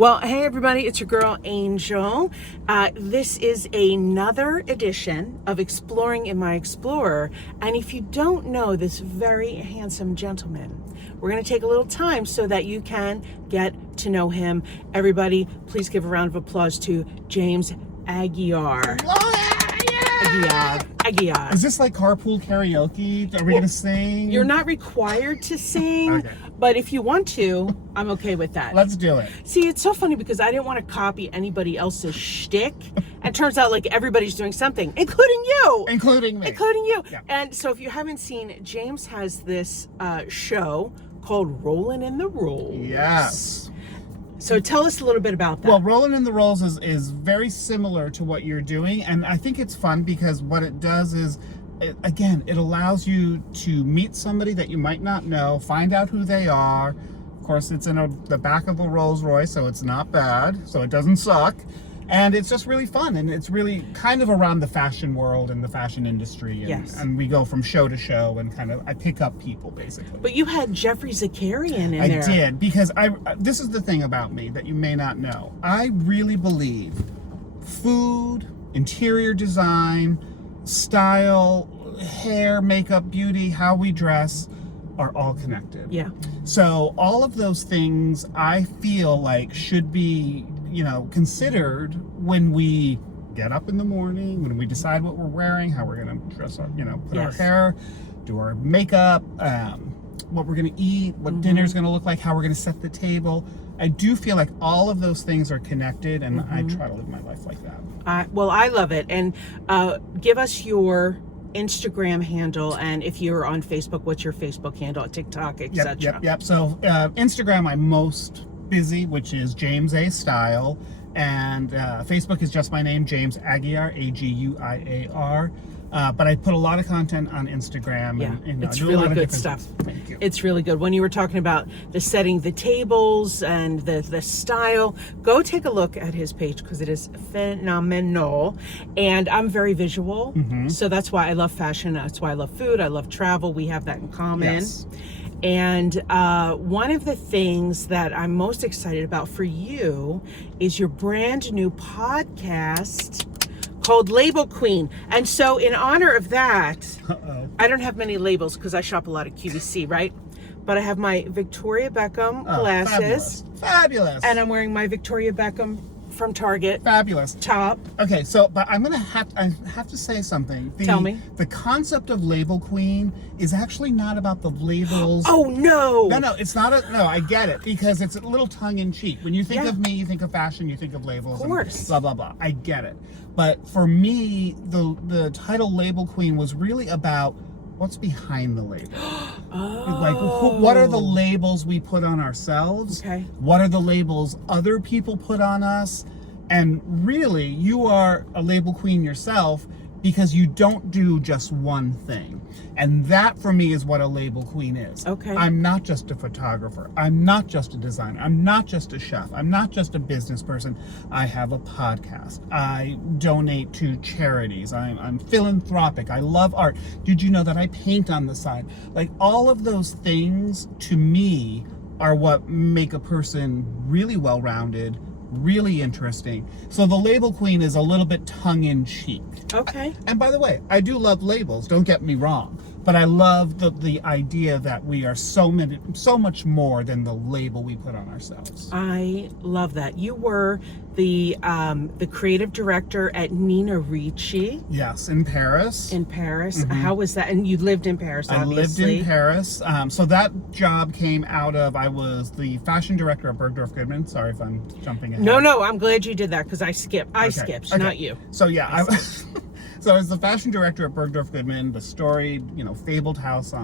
Well, hey everybody, it's your girl Angel. This is another edition of Exploring in My Explorer. And if you don't know this very handsome gentleman, we're going to take a little time so that you can get to know him. Everybody, please give a round of applause to James Aguiar. Aguiar. Is this like carpool karaoke? Are we going to sing? You're not required to sing, Okay. But if you want to, I'm okay with that. Let's do it. See, it's so funny because I didn't want to copy anybody else's shtick. And it turns out like everybody's doing something, including you. Including me. Including you. Yeah. And so if you haven't seen, James has this show called Rollin' in the Rolls. Yes. So tell us a little bit about that. Well, Rolling in the Rolls is very similar to what you're doing. And I think it's fun because what it does is, it allows you to meet somebody that you might not know, find out who they are. Of course, it's in the back of a Rolls Royce, so it's not bad, so it doesn't suck. And it's just really fun, and it's really kind of around the fashion world and the fashion industry. And, Yes. and we go from show to show and I pick up people, basically. But you had Jeffrey Zakarian in there. I did, because this is the thing about me that you may not know. I really believe food, interior design, style, hair, makeup, beauty, how we dress are all connected. Yeah. So all of those things I feel like should be, considered when we get up in the morning, when we decide what we're wearing, how we're going to dress up, put our Yes. hair, do our makeup, what we're going to eat, what dinner's going to look like, how we're going to set the table. I do feel like all of those things are connected, and I try to live my life like that. Well, I love it. And give us your Instagram handle, and if you're on Facebook, what's your Facebook handle, TikTok, etc. Yep. So Instagram, I'm most busy, which is James A Style, and Facebook is just my name, James Aguiar, Aguiar. But I put a lot of content on Instagram. Yeah, and it's do a really lot of good different stuff. things. Thank you. It's really good. When you were talking about the setting the tables and the style, go take a look at his page because it is phenomenal. And I'm very visual, so that's why I love fashion. That's why I love food. I love travel. We have that in common. Yes. And one of the things that I'm most excited about for you is your brand new podcast called Label Queen. And so in honor of that, I don't have many labels because I shop a lot at QVC, right? But I have my Victoria Beckham glasses. Fabulous. And I'm wearing my Victoria Beckham from Target Fabulous. top. Okay, so but I have to say something. Tell me. The concept of Label Queen is actually not about the labels. Oh no! No, it's not no, I get it, because it's a little tongue-in-cheek. When you think Yeah. of me, you think of fashion, you think of labels. Of course. And blah, blah, blah. I get it. But for me, the title Label Queen was really about what's behind the label. What are the labels we put on ourselves? Okay. What are the labels other people put on us? And really, you are a label queen yourself because you don't do just one thing. And that, for me, is what a label queen is. Okay. I'm not just a photographer. I'm not just a designer. I'm not just a chef. I'm not just a business person. I have a podcast. I donate to charities. I'm philanthropic. I love art. Did you know that I paint on the side? Like, all of those things, to me, are what make a person really well-rounded, really interesting. So the Label Queen is a little bit tongue-in-cheek. Okay. And by the way, I do love labels, don't get me wrong, but I love the idea that we are so much more than the label we put on ourselves. I love that. You were the creative director at Nina Ricci Yes, in Paris. in Paris. How was that? And you lived in Paris, I obviously. lived in Paris. So that job came out of, I was the fashion director at Bergdorf Goodman. Sorry if I'm jumping ahead. No, I'm glad you did that because I skipped, Okay. not you. So yeah, so I was the fashion director at Bergdorf Goodman, the storied, fabled house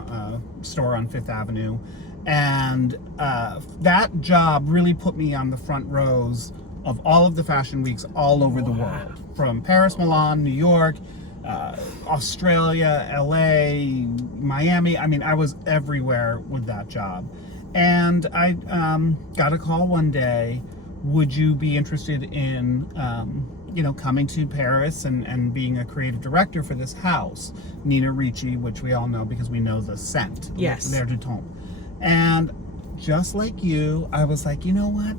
store on Fifth Avenue, and that job really put me on the front rows of all of the fashion weeks all over the world, from Paris, Milan, New York, Australia, LA, Miami. I mean, I was everywhere with that job, and I got a call one day. Would you be interested in coming to Paris and being a creative director for this house, Nina Ricci, which we all know because we know the scent. Yes. L'air du temps. And just like you, I was like, you know what?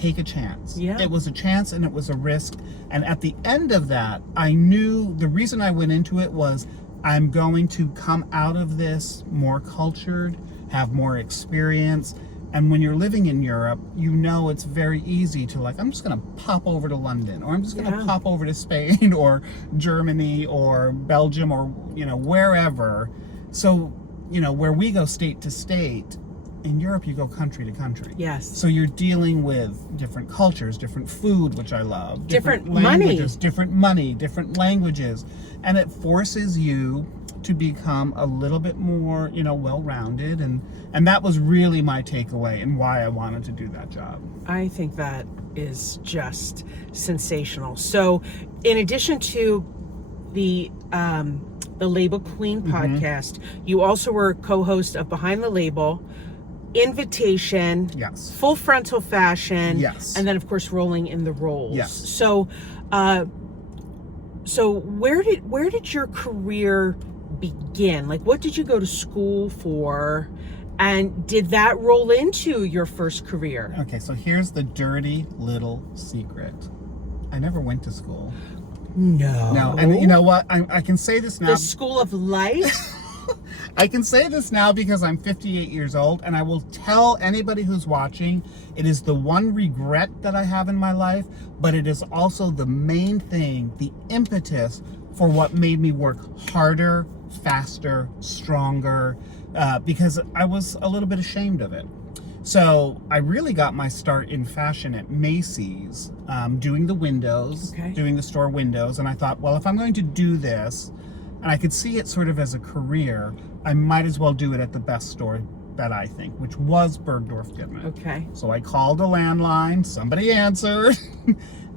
take a chance. Yeah. It was a chance and it was a risk. And at the end of that, I knew the reason I went into it was I'm going to come out of this more cultured, have more experience. And when you're living in Europe, you know it's very easy to like, I'm just going to pop over to London, or I'm just going to pop over to Spain or Germany or Belgium or, wherever. So, where we go state to state, in Europe you go country to country. Yes. So you're dealing with different cultures, different food, which I love, different languages, different money, different languages. And it forces you to become a little bit more, well-rounded. And that was really my takeaway and why I wanted to do that job. I think that is just sensational. So in addition to the Label Queen podcast, you also were co-host of Behind the Label, Invitation, Yes. Full Frontal Fashion, Yes. and then of course Rolling in the Rolls. Yes. So where did your career begin? Like, what did you go to school for? And did that roll into your first career? Okay, so here's the dirty little secret. I never went to school. No. And you know what? I can say this now. The School of Life? I can say this now because I'm 58 years old, and I will tell anybody who's watching, it is the one regret that I have in my life, but it is also the main thing, the impetus for what made me work harder, faster, stronger, because I was a little bit ashamed of it. So I really got my start in fashion at Macy's, doing the windows, doing the store windows. And I thought, well, if I'm going to do this, and I could see it sort of as a career, I might as well do it at the best store that I think, which was Bergdorf Goodman. Okay. So I called a landline, somebody answered,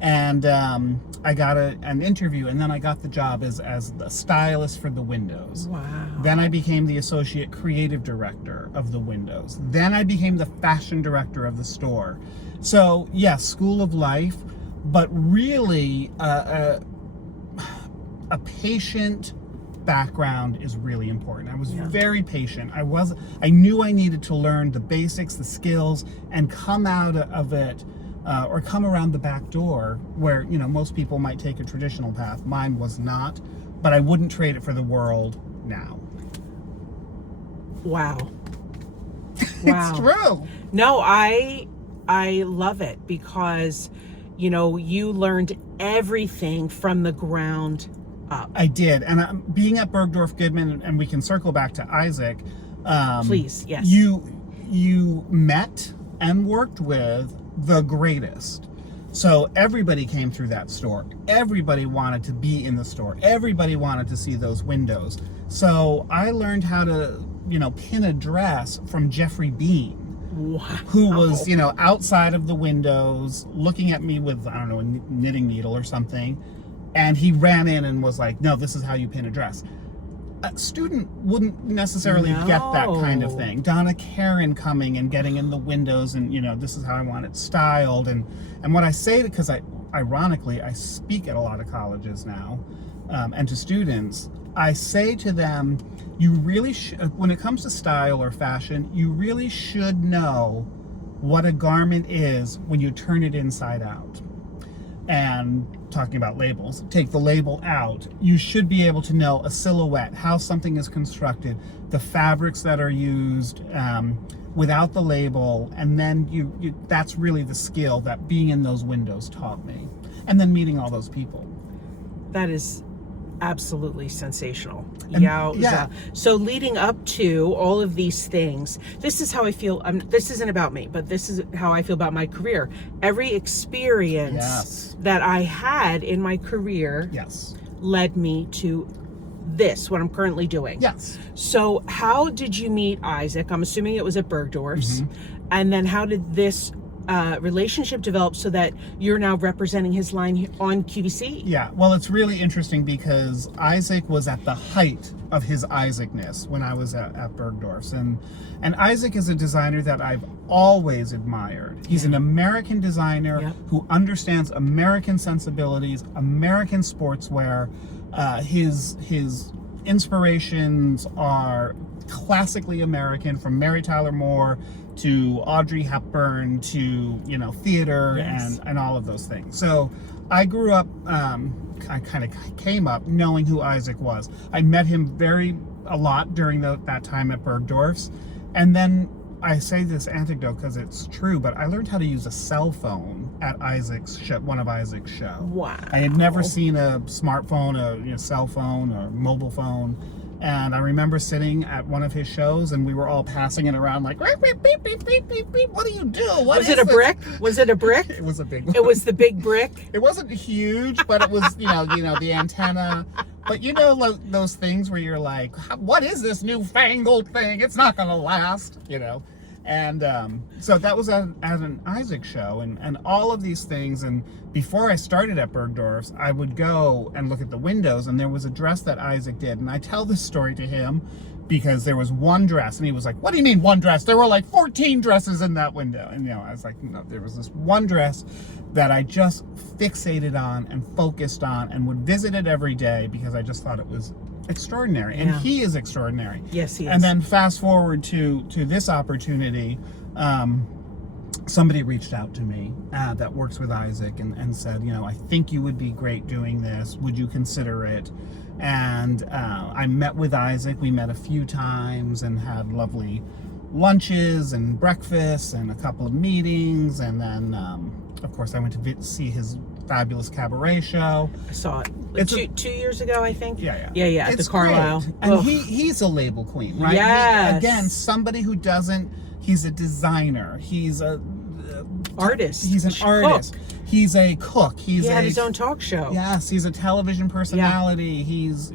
and I got an interview, and then I got the job as the stylist for the windows. Wow. Then I became the associate creative director of the windows. Then I became the fashion director of the store. So yes, School of Life, but really a patient background is really important. I was very patient. I knew I needed to learn the basics, the skills, and come out of it, or come around the back door where, most people might take a traditional path. Mine was not, but I wouldn't trade it for the world now. Wow. It's true. No, I love it because, you learned everything from the ground up. I did. And being at Bergdorf Goodman, and we can circle back to Isaac. Please, yes. You met and worked with the greatest. So everybody came through that store. Everybody wanted to be in the store. Everybody wanted to see those windows. So I learned how to, pin a dress from Jeffrey Bean. Wow. Who was, outside of the windows looking at me with, I don't know, a knitting needle or something. And he ran in and was like, no, this is how you pin a dress. A student wouldn't necessarily get that kind of thing. Donna Karen coming and getting in the windows and, this is how I want it styled. And what I say, because ironically, I speak at a lot of colleges now, and to students, I say to them, you really when it comes to style or fashion, you really should know what a garment is when you turn it inside out. And talking about labels, take the label out. You should be able to know a silhouette, how something is constructed, the fabrics that are used without the label, and then you that's really the skill that being in those windows taught me. And then meeting all those people. That is absolutely sensational. Yeah. So leading up to all of these things, this is how I feel. This isn't about me, but this is how I feel about my career. Every experience that I had in my career led me to this, what I'm currently doing. Yes. So how did you meet Isaac? I'm assuming it was at Bergdorf's. And then how did this relationship develop so that you're now representing his line on QVC? Yeah, well, it's really interesting because Isaac was at the height of his Isaacness when I was at Bergdorf's. And Isaac is a designer that I've always admired. He's an American designer who understands American sensibilities, American sportswear. His inspirations are classically American, from Mary Tyler Moore to Audrey Hepburn to, theater Yes. and all of those things. So I grew up, I kind of came up knowing who Isaac was. I met him a lot during that time at Bergdorf's. And then I say this anecdote because it's true, but I learned how to use a cell phone at one of Isaac's shows. Wow. I had never seen a smartphone, a cell phone, or mobile phone. And I remember sitting at one of his shows, and we were all passing it around like, beep, beep, beep, beep, beep, beep, beep. What do you do? Was it a brick? Was it a brick? It was a big one. It was the big brick? It wasn't huge, but it was, the antenna. But those things where you're like, what is this newfangled thing? It's not going to last, And so that was at an Isaac show, and all of these things. And before I started at Bergdorf's, I would go and look at the windows, and there was a dress that Isaac did. And I tell this story to him because there was one dress, and he was like, what do you mean one dress? There were like 14 dresses in that window. And, I was like, no, there was this one dress that I just fixated on and focused on and would visit it every day because I just thought it was extraordinary. And he is extraordinary. Yes, he is. And then fast forward to this opportunity, somebody reached out to me that works with Isaac and said, I think you would be great doing this. Would you consider it? And I met with Isaac. We met a few times and had lovely lunches and breakfasts and a couple of meetings. And then, of course, I went to see his fabulous cabaret show. I saw it. It's two years ago, I think. Yeah. Yeah, at the Carlisle. Great. And he's a label queen, right? Yes. Again, somebody who he's a designer. He's a artist. He's an artist. Cook. He's a cook. He had his own talk show. Yes, he's a television personality. Yeah. He's,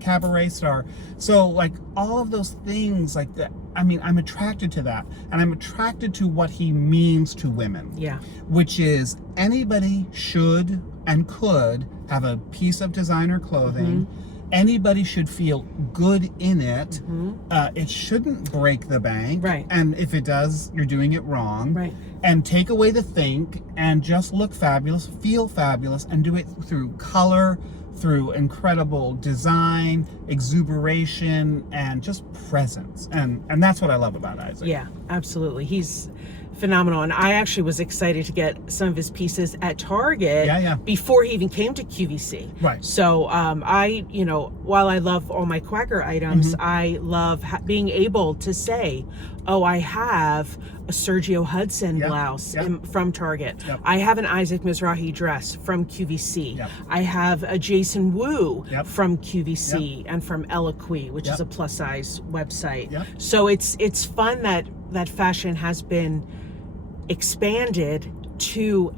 cabaret star. So, like, all of those things, like that. I mean, I'm attracted to that. And I'm attracted to what he means to women. Yeah. Which is anybody should and could have a piece of designer clothing. Mm-hmm. Anybody should feel good in it. Mm-hmm. It shouldn't break the bank. Right. And if it does, you're doing it wrong. Right. And take away the think and just look fabulous, feel fabulous, and do it through color, through incredible design, exuberation, and just presence. And that's what I love about Isaac. Yeah, absolutely. He's phenomenal. And I actually was excited to get some of his pieces at Target before he even came to QVC. Right. So I, while I love all my Quacker items, mm-hmm. I love being able to say, oh, I have a Sergio Hudson blouse from Target. Yep. I have an Isaac Mizrahi dress from QVC. Yep. I have a Jason Wu from QVC and from Eloquy, which is a plus size website. Yep. So it's fun that fashion has been expanded to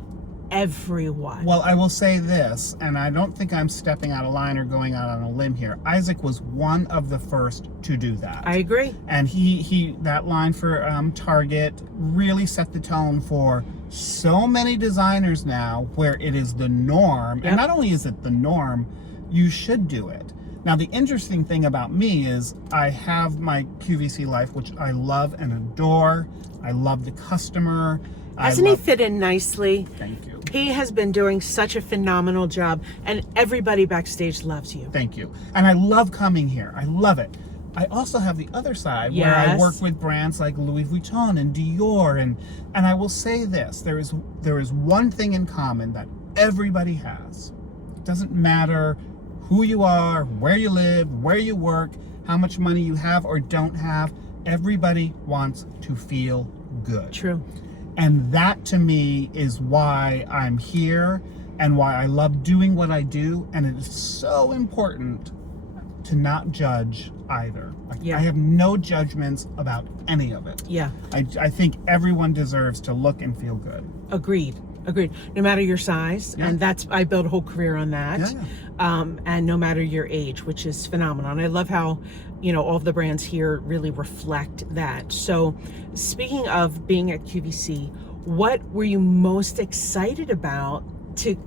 everyone. Well, I will say this, and I don't think I'm stepping out of line or going out on a limb here. Isaac was one of the first to do that. I agree. And he that line for Target really set the tone for so many designers now, where it is the norm. Yep. And not only is it the norm, you should do it. Now, the interesting thing about me is I have my QVC life, which I love and adore. I love the customer. Hasn't he fit in nicely? Thank you. He has been doing such a phenomenal job, and everybody backstage loves you. Thank you. And I love coming here. I love it. I also have the other side where I work with brands like Louis Vuitton and Dior, and I will say this, there is one thing in common that everybody has. It doesn't matter who you are, where you live, where you work, how much money you have or don't have. Everybody wants to feel good. True. And that to me is why I'm here and why I love doing what I do. And it is so important to not judge either. I have no judgments about any of it. Yeah. I think everyone deserves to look and feel good. Agreed. No matter your size, and I built a whole career on that. And no matter your age, which is phenomenal. And I love how, all of the brands here really reflect that. So speaking of being at QVC, what were you most excited about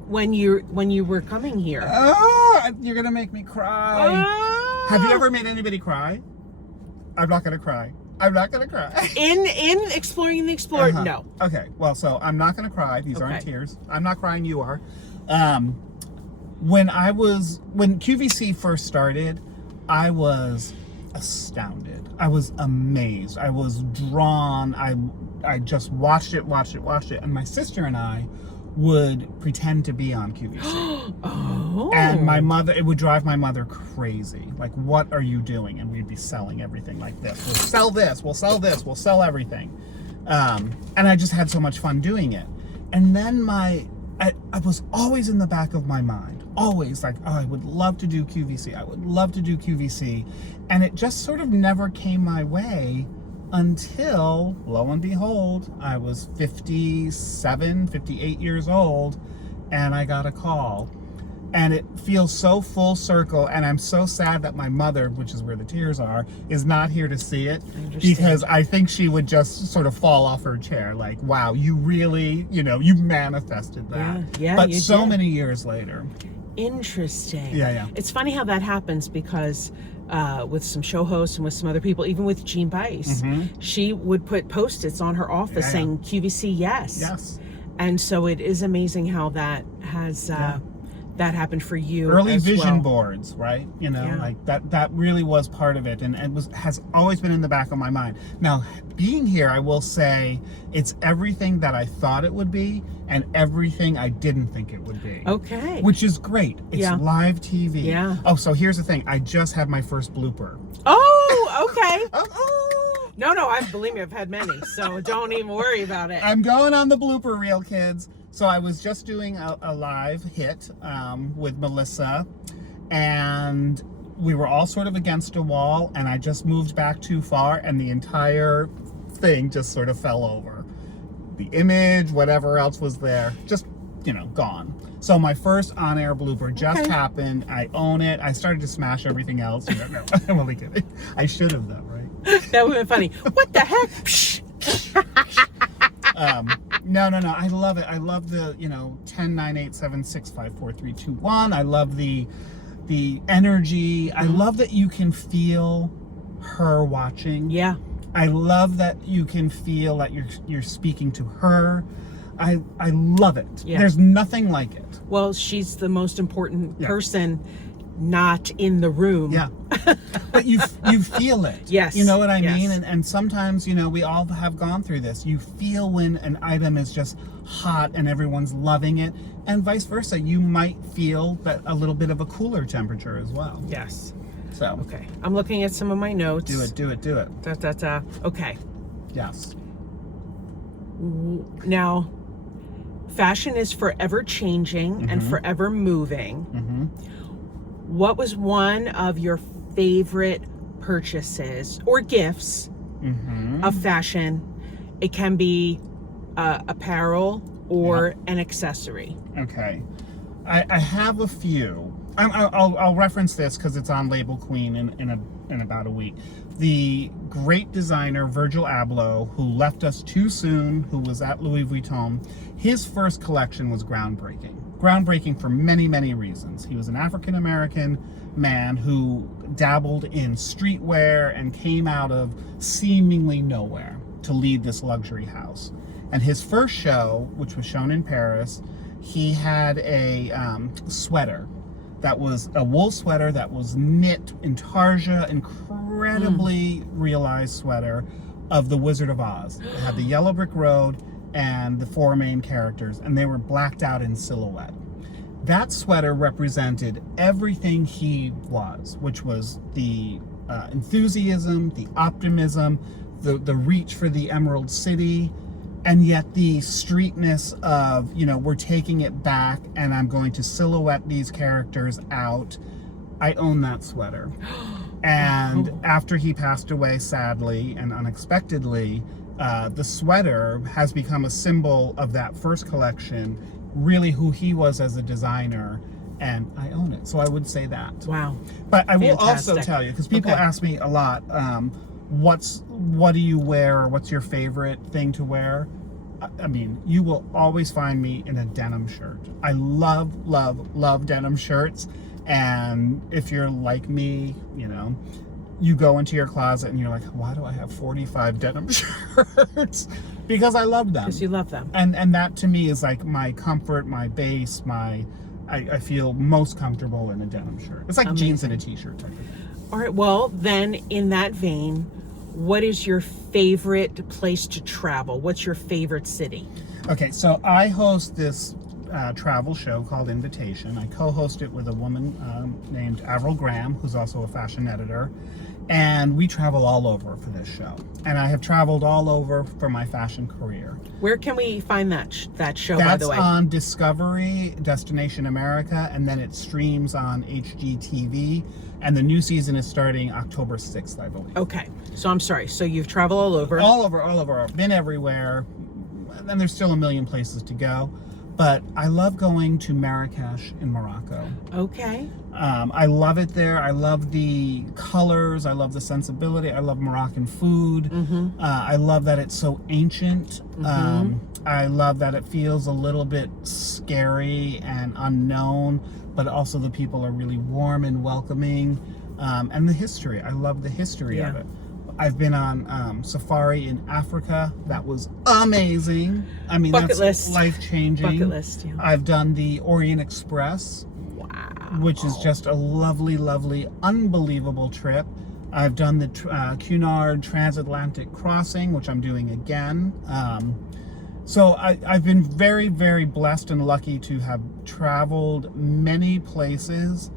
when you were coming here? Oh, you're going to make me cry. Have you ever made anybody cry? I'm not going to cry. I'm not going to cry. In Exploring the Explorer, no. Okay, well, so I'm not going to cry. These aren't tears. I'm not crying, you are. When QVC first started, I was astounded. I was amazed. I was drawn. I just watched it. And my sister and I would pretend to be on QVC. Oh. And my mother, it would drive my mother crazy. Like, what are you doing? And we'd be selling everything like this. We'll sell this, we'll sell this, we'll sell everything. And I just had so much fun doing it. And then I was always in the back of my mind, always like, oh, I would love to do QVC. I would love to do QVC. And it just sort of never came my way until, lo and behold, I was 57, 58 years old, and I got a call. And it feels so full circle, and I'm so sad that my mother, which is where the tears are, is not here to see it, because I think she would just sort of fall off her chair, like, wow, you really, you manifested that. Yeah, but you so did. many years later. Interesting. Yeah. It's funny how that happens, because with some show hosts and with some other people, even with Jean Bice, she would put Post-its on her office saying QVC yes. Yes. And so it is amazing how that has that happened for you. Early as vision well. boards, right? Like that really was part of it, and has always been in the back of my mind. Now, being here, I will say it's everything that I thought it would be and everything I didn't think it would be. Okay. Which is great. It's live TV. Yeah. Oh, so here's the thing. I just had my first blooper. Oh, okay. Oh. No, believe me, I've had many, so don't even worry about it. I'm going on the blooper reel, kids. So I was just doing a live hit with Melissa, and we were all sort of against a wall, and I just moved back too far, and the entire thing just sort of fell over. The image, whatever else was there, just, gone. So my first on-air blooper just happened. I own it. I started to smash everything else. No, I'm only kidding. I should have, though, right? That would have been funny. What the heck? No. I love it. I love the, 10, 9, 8, 7, 6, 5, 4, 3, 2, 1. I love the energy. I love that you can feel her watching. Yeah. I love that you can feel that you're speaking to her. I love it. Yeah. There's nothing like it. Well, she's the most important person not in the room. Yeah. But you feel it. Yes. You know what I mean? Yes. And sometimes, we all have gone through this. You feel when an item is just hot and everyone's loving it, and vice versa. You might feel that a little bit of a cooler temperature as well. Yes. So. Okay. I'm looking at some of my notes. Do it. Okay. Yes. Now, fashion is forever changing and forever moving. What was one of your favorite purchases or gifts of fashion? It can be apparel or an accessory. Okay. I have a few. I'll reference this because it's on Label Queen in about a week. The great designer Virgil Abloh, who left us too soon, who was at Louis Vuitton, his first collection was groundbreaking. Groundbreaking for many, many reasons. He was an African-American man who dabbled in streetwear and came out of seemingly nowhere to lead this luxury house. And his first show, which was shown in Paris, he had a sweater that was a wool sweater that was knit in tarja, incredibly realized sweater of the Wizard of Oz. It had the yellow brick road and the four main characters, and they were blacked out in silhouette. That sweater represented everything he was, which was the enthusiasm, the optimism, the reach for the Emerald City, and yet the streetness of, we're taking it back and I'm going to silhouette these characters out. I own that sweater. And after he passed away, sadly and unexpectedly, the sweater has become a symbol of that first collection, really who he was as a designer, and I own it. So I would say that. Wow. But I will Fantastic. also tell you, because people ask me a lot, what do you wear, or what's your favorite thing to wear? I mean, you will always find me in a denim shirt. I love denim shirts. And if you're like me, you go into your closet and you're like, why do I have 45 denim shirts? Because I love them. Because you love them. And that to me is like my comfort, my base, I feel most comfortable in a denim shirt. It's like jeans and a t-shirt type of thing. All right. Well, then in that vein, what is your favorite place to travel? What's your favorite city? Okay, so I host this travel show called Invitation. I co-host it with a woman named Avril Graham, who's also a fashion editor. And we travel all over for this show. And I have traveled all over for my fashion career. Where can we find that show, by the way? That's on Discovery, Destination America, and then it streams on HGTV. And the new season is starting October 6th, I believe. Okay. So I'm sorry. So you've traveled all over. All over. I've been everywhere. And then there's still a million places to go. But I love going to Marrakesh in Morocco. Okay. I love it there. I love the colors. I love the sensibility. I love Moroccan food. Mm-hmm. I love that it's so ancient. Mm-hmm. I love that it feels a little bit scary and unknown, but also the people are really warm and welcoming. And the history. I love the history of it. I've been on safari in Africa. That was amazing. I mean, Bucket that's list. life-changing. Bucket list, yeah. I've done the Orient Express, which is just a lovely, lovely, unbelievable trip. I've done the Cunard Transatlantic Crossing, which I'm doing again. So I've been very, very blessed and lucky to have traveled many places,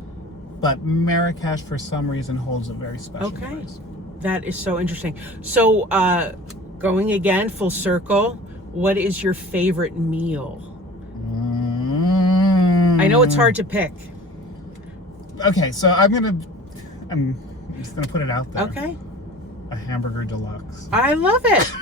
but Marrakesh, for some reason, holds a very special place. That is so interesting. So, going again, full circle, what is your favorite meal? I know it's hard to pick. Okay, so I'm just gonna put it out there. Okay. A hamburger deluxe. I love it.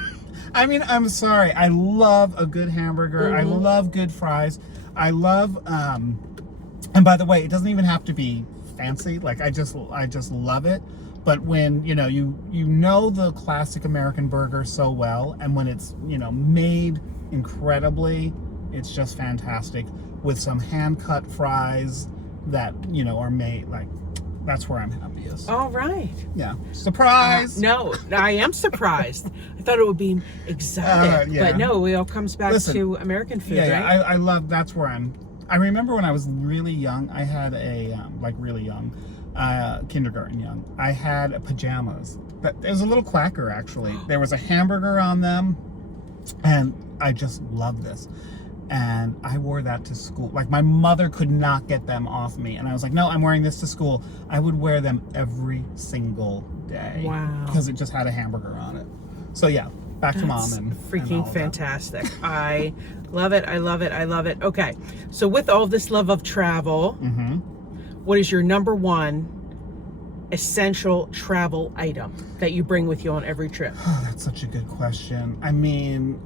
I mean, I'm sorry. I love a good hamburger. I love good fries. I love, and by the way, it doesn't even have to be fancy. Like I just love it. But when, you know the classic American burger so well, and when it's, made incredibly, it's just fantastic with some hand-cut fries that, are made, like, that's where I'm happiest. All right. Yeah. Surprise! No, I am surprised. I thought it would be exotic, yeah. but no, it all comes back to American food, right? Yeah, I love, that's where I remember when I was really young, I had a, really young, kindergarten young, I had pajamas. It was a little quacker, actually. There was a hamburger on them, and I just love this. And I wore that to school. Like, my mother could not get them off me. And I was like, no, I'm wearing this to school. I would wear them every single day. Wow. Because it just had a hamburger on it. So, yeah, back to mom and freaking all fantastic. I love it. I love it. I love it. Okay. So, with all this love of travel, what is your number one essential travel item that you bring with you on every trip? Oh, that's such a good question. I mean,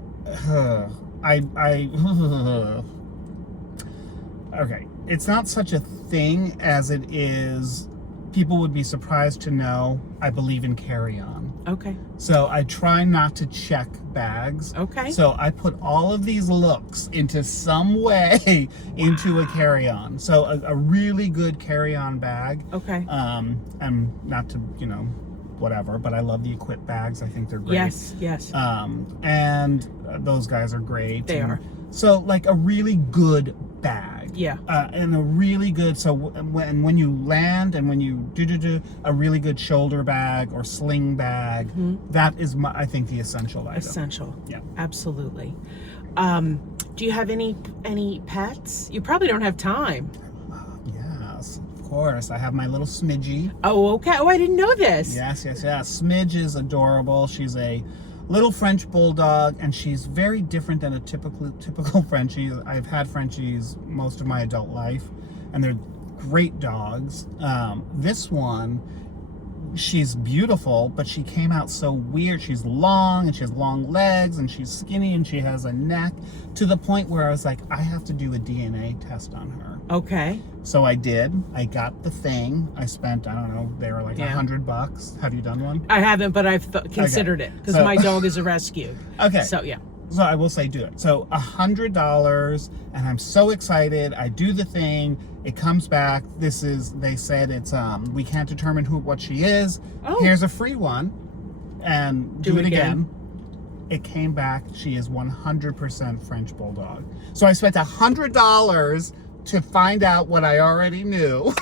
okay, it's not such a thing as it is. People would be surprised to know I believe in carry-on. Okay. So I try not to check bags. Okay. So I put all of these looks into some way into a carry-on. So a really good carry-on bag. Okay. And not to, whatever, but I love the Equip bags. I think they're great. Yes. And those guys are great. They are. So like a really good bag. Yeah. And a really good, so when you land and when you do a really good shoulder bag or sling bag, that is I think the essential item. Essential. Yeah. Absolutely. Do you have any pets? You probably don't have time. Yes, of course. I have my little Smidgey. Oh, okay. Oh, I didn't know this. Yes. Smidge is adorable. She's a little French bulldog, and she's very different than a typical Frenchie. I've had Frenchies most of my adult life, and they're great dogs. This one, she's beautiful, but she came out so weird. She's long, and she has long legs, and she's skinny, and she has a neck, to the point where I was like, I have to do a DNA test on her. Okay. So I did. I got the thing. I spent, I don't know, they were like $100. Have you done one? I haven't, but I've considered it because my dog is a rescue. Okay. So yeah. So I will say do it. So $100, and I'm so excited. I do the thing. It comes back. They said it's we can't determine what she is. Oh. Here's a free one, and do it again. It came back. She is 100% French bulldog. So I spent $100 to find out what I already knew.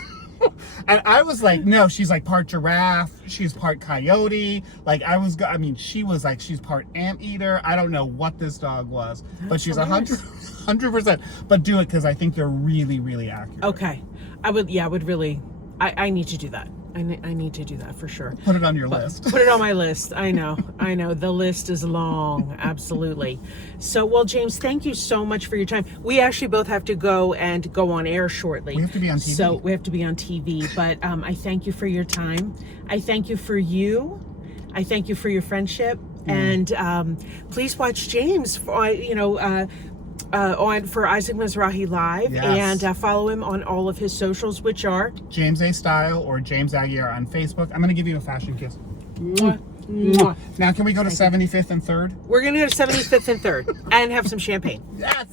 And I was like, no, she's like part giraffe, she's part coyote. Like I mean, she was like, she's part anteater. I don't know what this dog was, but she's 100%. But do it because I think they're really, really accurate. Okay. I would really, I need to do that. I need to do that for sure. Put it on your list. Put it on my list. I know. The list is long. Absolutely. So, well, James, thank you so much for your time. We actually both have to go on air shortly. We have to be on TV. So we have to be on TV. But I thank you for your time. I thank you for you. I thank you for your friendship. And please watch James for, for Isaac Mizrahi Live, yes. and follow him on all of his socials, which are James A. Style or James Aguiar on Facebook. I'm going to give you a fashion kiss. Mwah, mwah. Now, can we go to 75th and 3rd? We're going to go to 75th and 3rd and have some champagne. Yes.